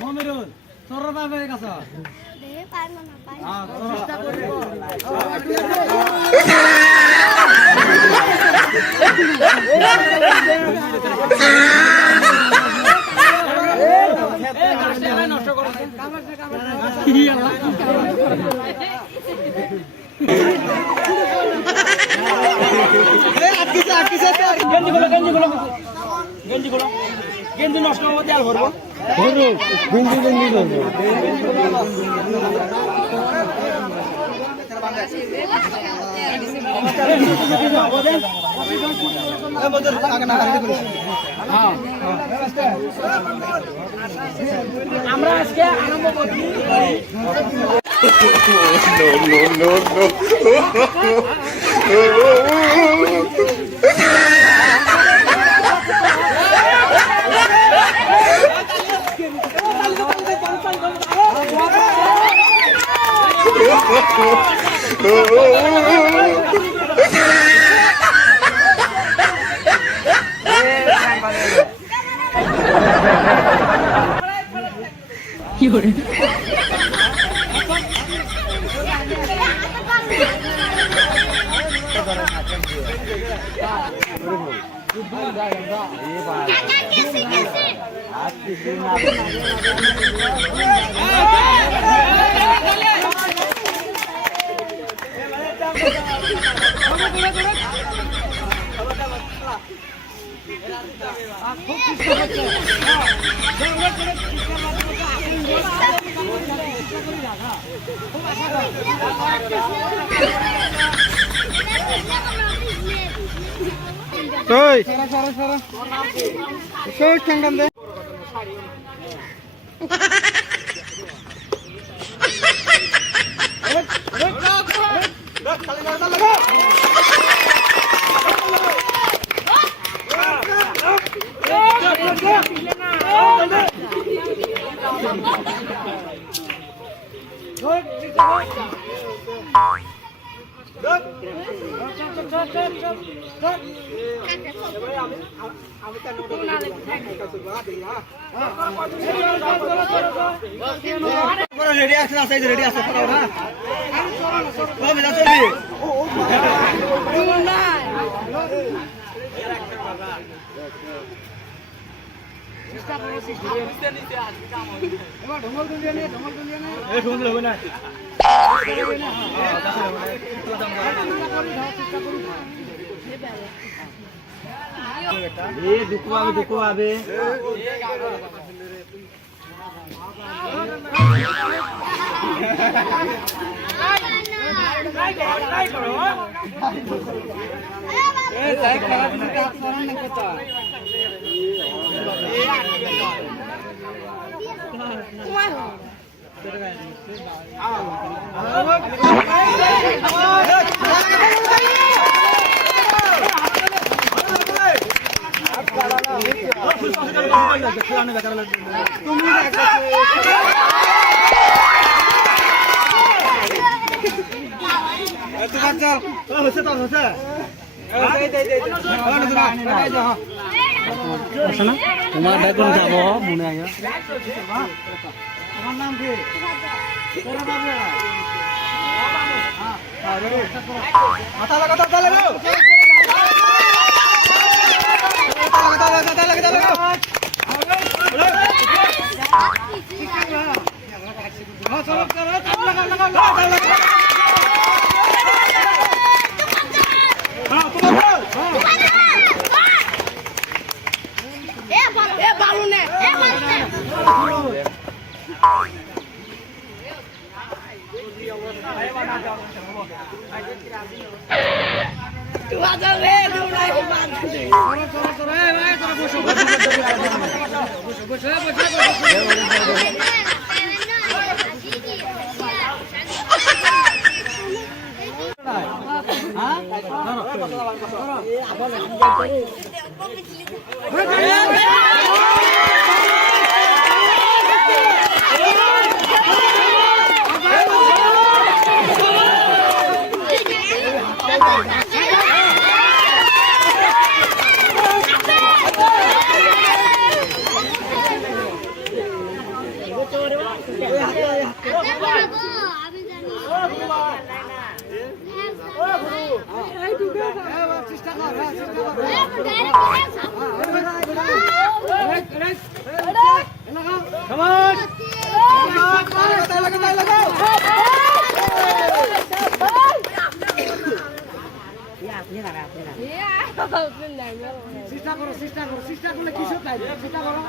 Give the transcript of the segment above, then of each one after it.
মমিরুল তোর বাবা কাছে গেঞ্জি নষ্ট মধ্যে আর ভরবো গেঞ্জি আমরা আজকে আরম্ভ করছি কি করে রেডি আছে না সাইজ রেডি আছে পড়াও না ও মেলা চলবি না চেষ্টা করো সিস্টেম নিতে আজকে কাম হবে এবার ঢঙ্গল দুলিয়া নে এ ঢঙ্গল হবে না ये दुखो आवे তোমার দেখুন যাব মনে আগে তোমার নাম কি মাথা লাগা মাথা লাগা চেষ্টা করলে কিছু তাই চেষ্টা করো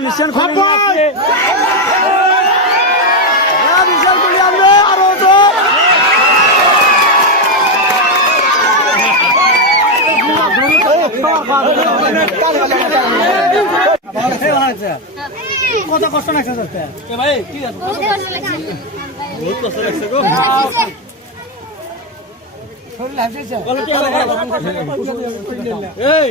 মিশন কত কষ্ট লাগছে ভাই কি বহুত কষ্ট লাগছে গো এই